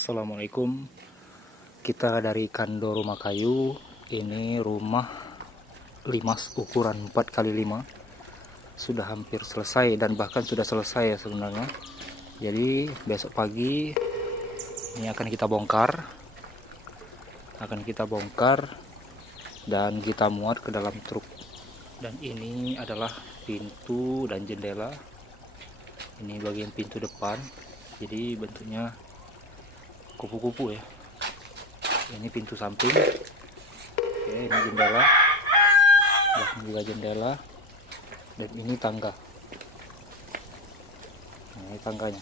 Assalamualaikum. Kita dari Kando Rumah Kayu. Ini rumah limas ukuran 4x5. Sudah hampir selesai dan bahkan sudah selesai ya sebenarnya. Jadi besok pagi ini akan kita bongkar. Dan kita muat ke dalam truk. Dan ini adalah pintu dan jendela. Ini bagian pintu depan. Jadi bentuknya kupu-kupu ya. Ini pintu samping. Oke, ini jendela. Dan juga jendela. Dan ini tangga. Nah, ini tangganya.